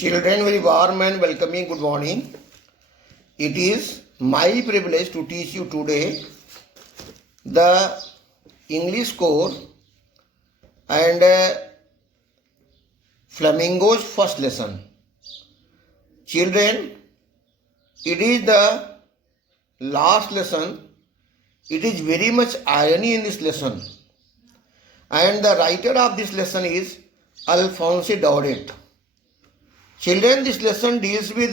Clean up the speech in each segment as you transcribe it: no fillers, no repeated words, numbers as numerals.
Children, very warm and welcoming good morning. It is my privilege to teach you today the English core and Flamingo's first lesson. Children, it is the last lesson. It is very much irony in this lesson. And the writer of this lesson is Alphonse Daudet. Children, this lesson deals with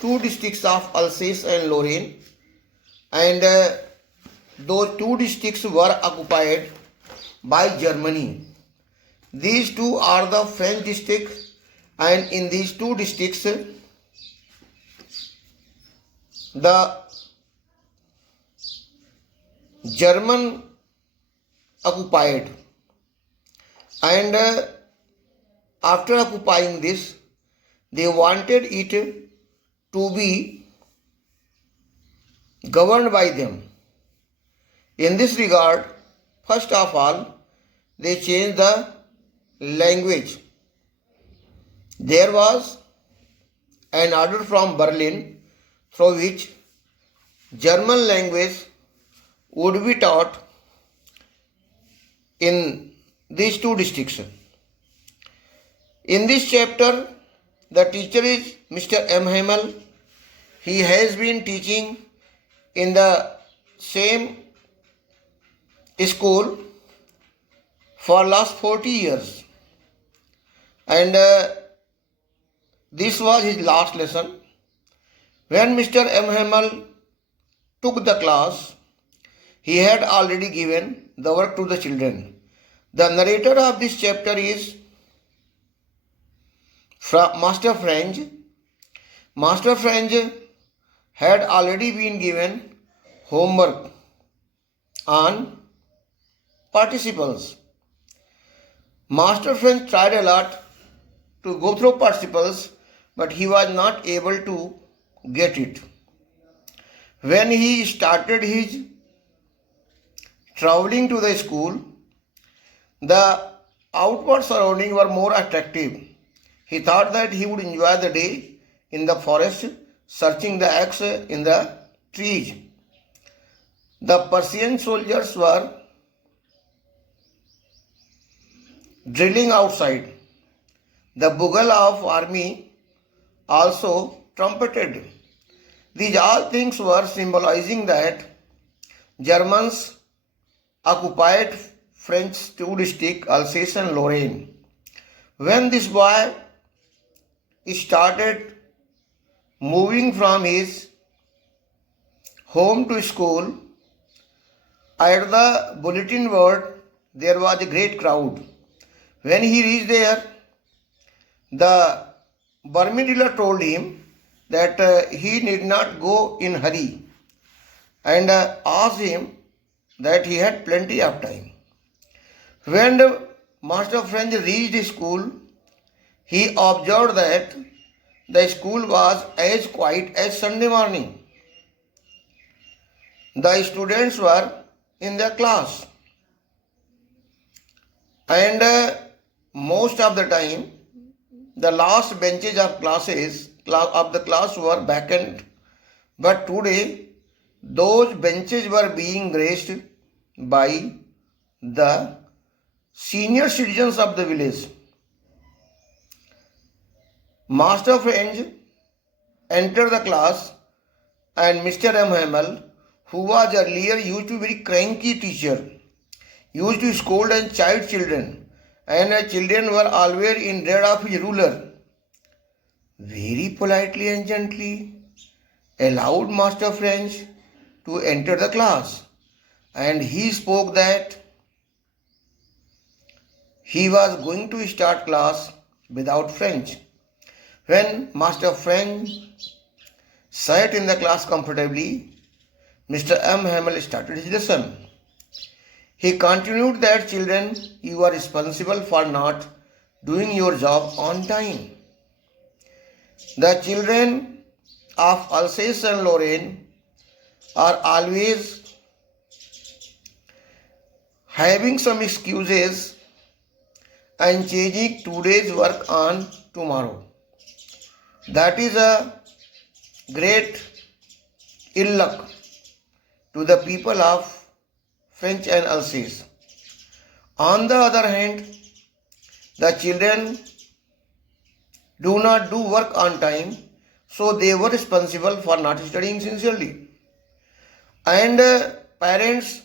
two districts of Alsace and Lorraine, and those two districts were occupied by Germany. These two are the French districts, and in these two districts, the German occupied, and after occupying this, they wanted it to be governed by them. In this regard, first of all, they changed the language. There was an order from Berlin through which German language would be taught in these two districts. In this chapter, the teacher is Mr. M. Hamel. He has been teaching in the same school for last 40 years. And this was his last lesson. When Mr. M. Hamel took the class, he had already given the work to the children. The narrator of this chapter is Master French. Master French had already been given homework on participles. Master French tried a lot to go through participles, but he was not able to get it. When he started his traveling to the school, the outward surroundings were more attractive. He thought that he would enjoy the day in the forest, searching the eggs in the trees. The Persian soldiers were drilling outside. The bugle of army also trumpeted. These all things were symbolizing that Germans occupied French two districts, Alsace and Lorraine. When this boy started moving from his home to school, at the bulletin board there was a great crowd. When he reached there, the Burmese dealer told him that he need not go in hurry, and asked him that he had plenty of time. When the Master French reached school, he observed that the school was as quiet as Sunday morning. The students were in their class, and most of the time the last benches of the class were vacant. But today those benches were being graced by the senior citizens of the village. Master French entered the class, and Mr. M. Hamel, who was earlier used to be a very cranky teacher, used to scold and chide children, and children were always in dread of his ruler, very politely and gently allowed Master French to enter the class, and he spoke that he was going to start class without French. When Master French sat in the class comfortably, Mr. M. Hamel started his lesson. He continued that, children, you are responsible for not doing your job on time. The children of Alsace and Lorraine are always having some excuses and changing today's work on tomorrow. That is a great ill luck to the people of French and Alsace. On the other hand, the children do not do work on time, so they were responsible for not studying sincerely. And parents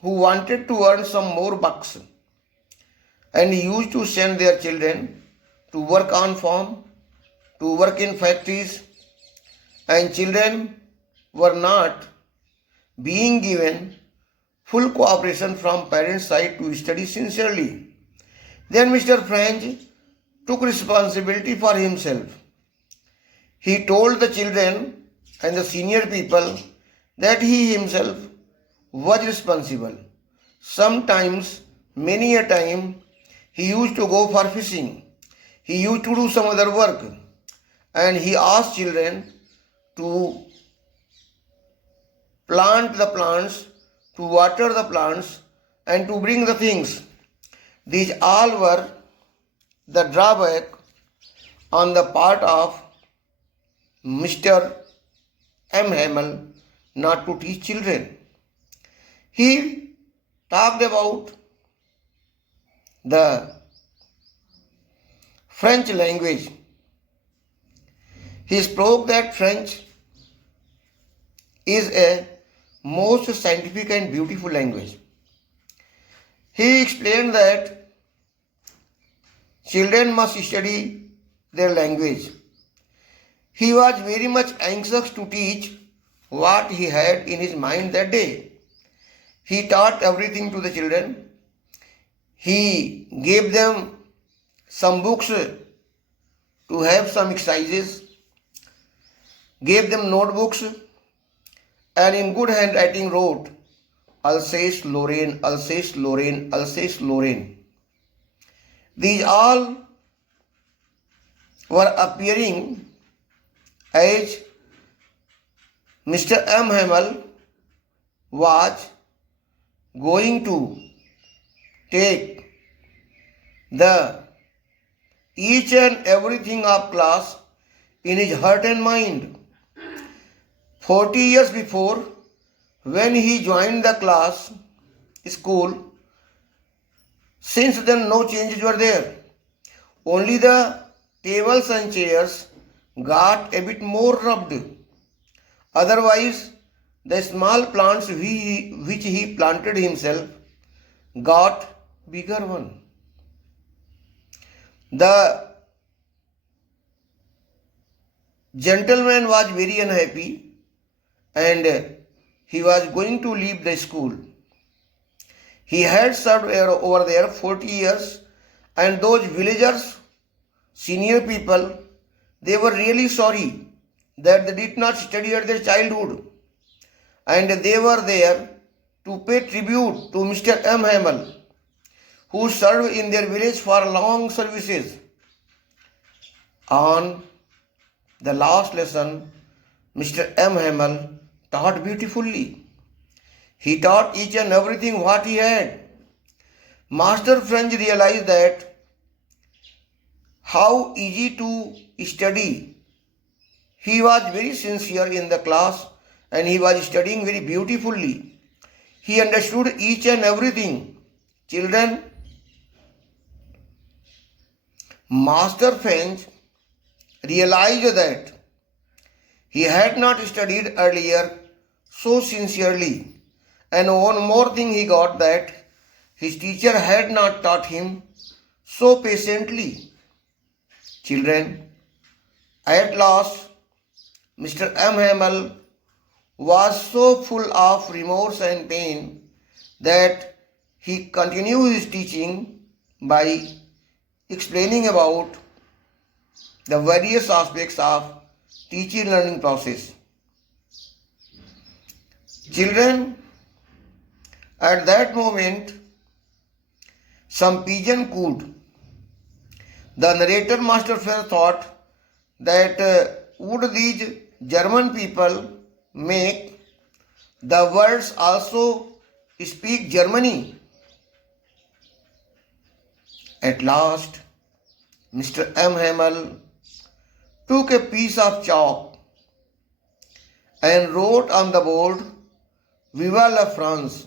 who wanted to earn some more bucks and used to send their children to work on farm, to work in factories, and children were not being given full cooperation from parents' side to study sincerely. Then Mr. French took responsibility for himself. He told the children and the senior people that he himself was responsible. Sometimes, many a time, he used to go for fishing. He used to do some other work. And he asked children to plant the plants, to water the plants, and to bring the things. These all were the drawback on the part of Mr. M. Hamel not to teach children. He talked about the French language. He spoke that French is a most scientific and beautiful language. He explained that children must study their language. He was very much anxious to teach what he had in his mind that day. He taught everything to the children. He gave them some books to have some exercises, gave them notebooks, and in good handwriting wrote Alsace Lorraine, Alsace Lorraine, Alsace Lorraine. These all were appearing as Mr. M. Hamel was going to take the each and everything of class in his heart and mind. 40 years before, when he joined the class school, since then no changes were there. Only the tables and chairs got a bit more rubbed. Otherwise, the small plants which he planted himself got bigger one. The gentleman was very unhappy and he was going to leave the school. He had served over there 40 years, and those villagers, senior people, they were really sorry that they did not study at their childhood, and they were there to pay tribute to Mr. M. Hamel, who served in their village for long services. On the last lesson, Mr. M. Hamel taught beautifully. He taught each and everything what he had. Master French realized that how easy to study. He was very sincere in the class and he was studying very beautifully. He understood each and everything. Children, Master French realized that he had not studied earlier so sincerely. And one more thing he got, that his teacher had not taught him so patiently. Children, at last, Mr. M. Hamel was so full of remorse and pain that he continued his teaching by explaining about the various aspects of teaching learning process. Children, at that moment, some pigeon cooed. The narrator Master French thought that would these German people make the words also speak Germany? At last, Mr. M. Hamel took a piece of chalk and wrote on the board, Viva la France.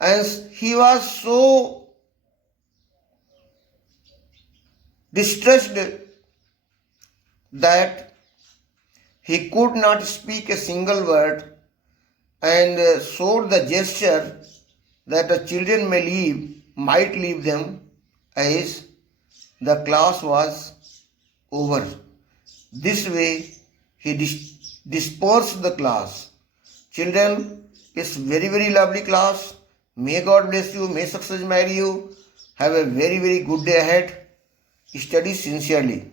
And he was so distressed that he could not speak a single word and showed the gesture that the children might leave them as the class was over. This way he dispersed the class. Children, it's very lovely class. May God bless you. May success marry you. Have a very good day ahead. Study sincerely.